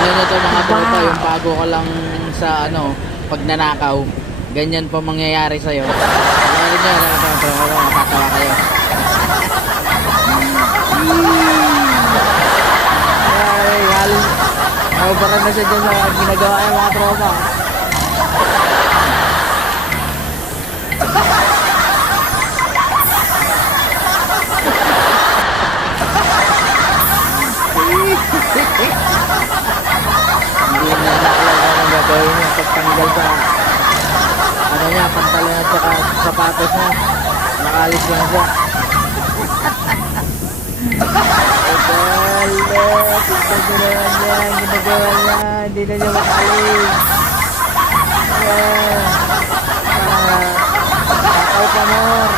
Tignan nyo to mga tropa, Wow. yung bago ka lang sa ano, pag nanakaw, ganyan pa mangyayari sa'yo. Ano nyo, ba, tropa, matatawa kayo. Ay, halos, nababaran na siya dyan sa ginagawa niya mga tropa. Gagawin niya pagtanggal sa ano niya, pantalon at saka sapatos niya. Nakalis lang siya. Na, tignan nyo naman yan, ginagawa niya, hindi na niya makalis. Ah, ah, Kakao pa more.